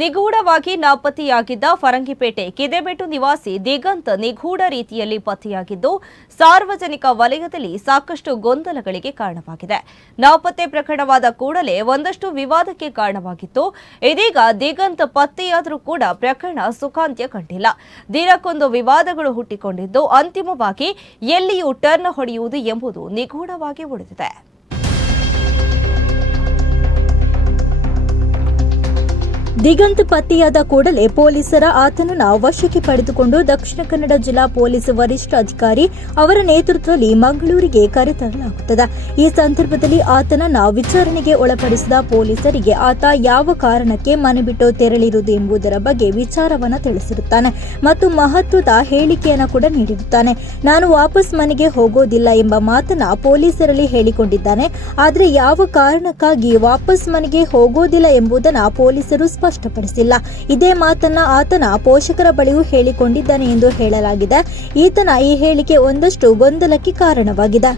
ನಿಗೂಢವಾಗಿ ನಾಪತ್ತೆಯಾಗಿದ್ದ ಫರಂಗಿಪೇಟೆ ಕಿದೆಬೆಟ್ಟು ನಿವಾಸಿ ದಿಗಂತ್ ನಿಗೂಢ ರೀತಿಯಲ್ಲಿ ಪತ್ತೆಯಾಗಿದ್ದು ಸಾರ್ವಜನಿಕ ವಲಯದಲ್ಲಿ ಸಾಕಷ್ಟು ಗೊಂದಲಗಳಿಗೆ ಕಾರಣವಾಗಿದೆ. ನಾಪತ್ತೆ ಪ್ರಕರಣವಾದ ಕೂಡಲೇ ಒಂದಷ್ಟು ವಿವಾದಕ್ಕೆ ಕಾರಣವಾಗಿತ್ತು. ಇದೀಗ ದಿಗಂತ್ ಪತ್ತೆಯಾದರೂ ಕೂಡ ಪ್ರಕರಣ ಸುಖಾಂತ್ಯ ಕಂಡಿಲ್ಲ. ದಿನಕ್ಕೊಂದು ವಿವಾದಗಳು ಹುಟ್ಟಿಕೊಂಡಿದ್ದು ಅಂತಿಮವಾಗಿ ಎಲ್ಲಿಯೂ ಟರ್ನ್ ಹೊಡೆಯುವುದು ಎಂಬುದು ನಿಗೂಢವಾಗಿ ಉಳಿದಿದೆ. ದಿಗಂತ್ ಪತ್ತೆಯಾದ ಕೂಡಲೇ ಪೊಲೀಸರ ಆತನನ್ನು ವಶಕ್ಕೆ ಪಡೆದುಕೊಂಡು ದಕ್ಷಿಣ ಕನ್ನಡ ಜಿಲ್ಲಾ ಪೊಲೀಸ್ ವರಿಷ್ಠಾಧಿಕಾರಿ ಅವರ ನೇತೃತ್ವದಲ್ಲಿ ಮಂಗಳೂರಿಗೆ ಕರೆತರಲಾಗುತ್ತದೆ. ಈ ಸಂದರ್ಭದಲ್ಲಿ ಆತನನ್ನು ವಿಚಾರಣೆಗೆ ಒಳಪಡಿಸಿದ ಪೊಲೀಸರಿಗೆ ಆತ ಯಾವ ಕಾರಣಕ್ಕೆ ಮನೆ ಬಿಟ್ಟು ತೆರಳಿರುವುದು ಎಂಬುದರ ಬಗ್ಗೆ ವಿಚಾರವನ್ನು ತಿಳಿಸಿರುತ್ತಾನೆ ಮತ್ತು ಮಹತ್ವದ ಹೇಳಿಕೆಯನ್ನು ಕೂಡ ನೀಡಿರುತ್ತಾನೆ. ನಾನು ವಾಪಸ್ ಮನೆಗೆ ಹೋಗೋದಿಲ್ಲ ಎಂಬ ಮಾತನ್ನ ಪೊಲೀಸರಲ್ಲಿ ಹೇಳಿಕೊಂಡಿದ್ದಾನೆ. ಆದರೆ ಯಾವ ಕಾರಣಕ್ಕಾಗಿ ವಾಪಸ್ ಮನೆಗೆ ಹೋಗೋದಿಲ್ಲ ಎಂಬುದನ್ನು ಪೊಲೀಸರು ಸ್ಪಷ್ಟಪಡಿಸಿಲ್ಲ. ಇದೇ ಮಾತನ್ನ ಆತನ ಪೋಷಕರ ಬಳಿಯೂ ಹೇಳಿಕೊಂಡಿದ್ದಾನೆ ಎಂದು ಹೇಳಲಾಗಿದೆ. ಈತನ ಈ ಹೇಳಿಕೆ ಒಂದಷ್ಟು ಗೊಂದಲಕ್ಕೆ ಕಾರಣವಾಗಿದೆ.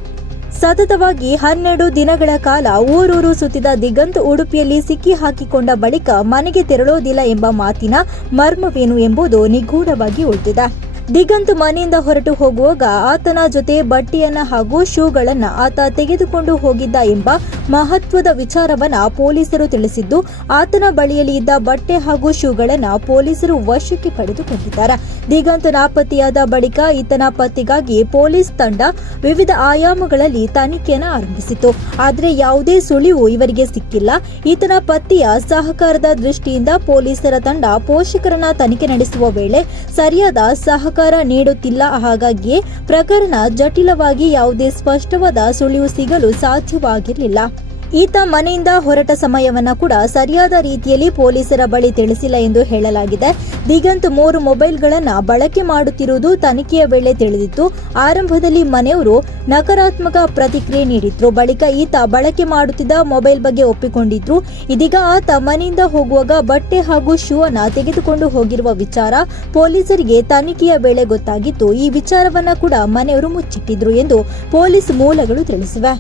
ಸತತವಾಗಿ 12 ದಿನಗಳ ಕಾಲ ಊರೂರು ಸುತ್ತಿದ ದಿಗಂತ್ ಉಡುಪಿಯಲ್ಲಿ ಸಿಕ್ಕಿ ಹಾಕಿಕೊಂಡ ಬಳಿಕ ಮನೆಗೆ ತೆರಳೋದಿಲ್ಲ ಎಂಬ ಮಾತಿನ ಮರ್ಮವೇನು ಎಂಬುದು ನಿಗೂಢವಾಗಿ ಉಳಿದಿದೆ. ದಿಗಂತ್ ಮನೆಯಿಂದ ಹೊರಟು ಹೋಗುವಾಗ ಆತನ ಜೊತೆ ಬಟ್ಟೆಯನ್ನ ಹಾಗೂ ಶೂಗಳನ್ನ ಆತ ತೆಗೆದುಕೊಂಡು ಹೋಗಿದ್ದ ಎಂಬ ಮಹತ್ವದ ವಿಚಾರವನ್ನ ಪೊಲೀಸರು ತಿಳಿಸಿದ್ದು, ಆತನ ಬಳಿಯಲ್ಲಿ ಇದ್ದ ಬಟ್ಟೆ ಹಾಗೂ ಶೂಗಳನ್ನ ಪೊಲೀಸರು ವಶಕ್ಕೆ ಪಡೆದುಕೊಂಡಿದ್ದಾರೆ. ದಿಗಂತ್ ನಾಪತ್ತೆಯಾದ ಬಳಿಕ ಈತನ ಪತ್ತೆಗಾಗಿ ಪೊಲೀಸ್ ತಂಡ ವಿವಿಧ ಆಯಾಮಗಳಲ್ಲಿ ತನಿಖೆಯನ್ನು ಆರಂಭಿಸಿತು. ಆದರೆ ಯಾವುದೇ ಸುಳಿವು ಇವರಿಗೆ ಸಿಕ್ಕಿಲ್ಲ. ಈತನ ಪತ್ತೆಯ ಸಹಕಾರದ ದೃಷ್ಟಿಯಿಂದ ಪೊಲೀಸರ ತಂಡ ಪೋಷಕರನ್ನ ತನಿಖೆ ನಡೆಸುವ ವೇಳೆ ಸರಿಯಾದ ಸಹಕಾರ ನೀಡುತ್ತಿಲ್ಲ. ಹಾಗಾಗಿಯೇ ಪ್ರಕರಣ ಜಟಿಲವಾಗಿ ಯಾವುದೇ ಸ್ಪಷ್ಟವಾದ ಸುಳಿವು ಸಿಗಲು ಸಾಧ್ಯವಾಗಿರಲಿಲ್ಲ. ಈತ ಮನೆಯಿಂದ ಹೊರಟ ಸಮಯವನ್ನ ಕೂಡ ಸರಿಯಾದ ರೀತಿಯಲ್ಲಿ ಪೊಲೀಸರ ಬಳಿ ತಿಳಿಸಿಲ್ಲ ಎಂದು ಹೇಳಲಾಗಿದೆ. ದಿಗಂತ್ 3 ಮೊಬೈಲ್ಗಳನ್ನ ಬಳಕೆ ಮಾಡುತ್ತಿರುವುದು ತನಿಖೆಯ ವೇಳೆ ತಿಳಿದಿತ್ತು. ಆರಂಭದಲ್ಲಿ ಮನೆಯವರು ನಕಾರಾತ್ಮಕ ಪ್ರತಿಕ್ರಿಯೆ ನೀಡಿದ್ರು. ಬಳಿಕ ಈತ ಬಳಕೆ ಮಾಡುತ್ತಿದ್ದ ಮೊಬೈಲ್ ಬಗ್ಗೆ ಒಪ್ಪಿಕೊಂಡಿದ್ರು. ಇದೀಗ ಆತ ಮನೆಯಿಂದ ಹೋಗುವಾಗ ಬಟ್ಟೆ ಹಾಗೂ ಶೂ ಅನ್ನ ತೆಗೆದುಕೊಂಡು ಹೋಗಿರುವ ವಿಚಾರ ಪೊಲೀಸರಿಗೆ ತನಿಖೆಯ ವೇಳೆ ಗೊತ್ತಾಗಿತ್ತು. ಈ ವಿಚಾರವನ್ನ ಕೂಡ ಮನೆಯವರು ಮುಚ್ಚಿಟ್ಟಿದ್ರು ಎಂದು ಪೊಲೀಸ್ ಮೂಲಗಳು ತಿಳಿಸಿವೆ.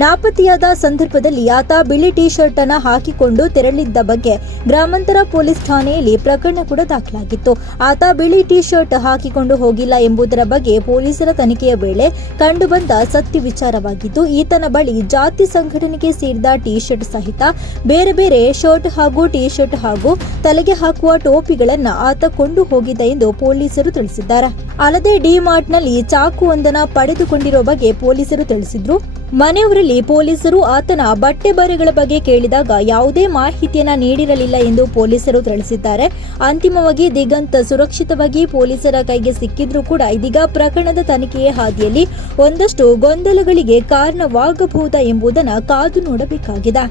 ನಾಪತ್ತೆಯಾದ ಸಂದರ್ಭದಲ್ಲಿ ಆತ ಬಿಳಿ ಟಿ ಶರ್ಟ್ ಅನ್ನು ಹಾಕಿಕೊಂಡು ತೆರಳಿದ್ದ ಬಗ್ಗೆ ಗ್ರಾಮಾಂತರ ಪೊಲೀಸ್ ಠಾಣೆಯಲ್ಲಿ ಪ್ರಕರಣ ಕೂಡ ದಾಖಲಾಗಿತ್ತು. ಆತ ಬಿಳಿ ಟಿ ಶರ್ಟ್ ಹಾಕಿಕೊಂಡು ಹೋಗಿಲ್ಲ ಎಂಬುದರ ಬಗ್ಗೆ ಪೊಲೀಸರ ತನಿಖೆಯ ವೇಳೆ ಕಂಡುಬಂದ ಸತ್ಯ ವಿಚಾರವಾಗಿದ್ದು, ಈತನ ಬಳಿ ಜಾತಿ ಸಂಘಟನೆಗೆ ಸೇರಿದ ಟಿ ಶರ್ಟ್ ಸಹಿತ ಬೇರೆ ಬೇರೆ ಶರ್ಟ್ ಹಾಗೂ ಟಿ ಶರ್ಟ್ ಹಾಗೂ ತಲೆಗೆ ಹಾಕುವ ಟೋಪಿಗಳನ್ನ ಆತ ಕೊಂಡು ಹೋಗಿದ್ದ ಎಂದು ಪೊಲೀಸರು ತಿಳಿಸಿದ್ದಾರೆ. ಅಲ್ಲದೆ ಡಿಮಾರ್ಟ್ನಲ್ಲಿ ಚಾಕುವೊಂದನ್ನು ಪಡೆದುಕೊಂಡಿರುವ ಬಗ್ಗೆ ಪೊಲೀಸರು ತಿಳಿಸಿದ್ರು. ಮನೆಯವರಲ್ಲಿ ಪೊಲೀಸರು ಆತನ ಬಟ್ಟೆ ಬರೆಗಳ ಬಗ್ಗೆ ಕೇಳಿದಾಗ ಯಾವುದೇ ಮಾಹಿತಿಯನ್ನ ನೀಡಿರಲಿಲ್ಲ ಎಂದು ಪೊಲೀಸರು ತಿಳಿಸಿದ್ದಾರೆ. ಅಂತಿಮವಾಗಿ ದಿಗಂತ್ ಸುರಕ್ಷಿತವಾಗಿ ಪೊಲೀಸರ ಕೈಗೆ ಸಿಕ್ಕಿದ್ರೂ ಕೂಡ ಇದೀಗ ಪ್ರಕರಣದ ತನಿಖೆಯ ಹಾದಿಯಲ್ಲಿ ಒಂದಷ್ಟು ಗೊಂದಲಗಳಿಗೆ ಕಾರಣವಾಗಬಹುದಾ ಎಂಬುದನ್ನು ಕಾದು ನೋಡಬೇಕಾಗಿದೆ.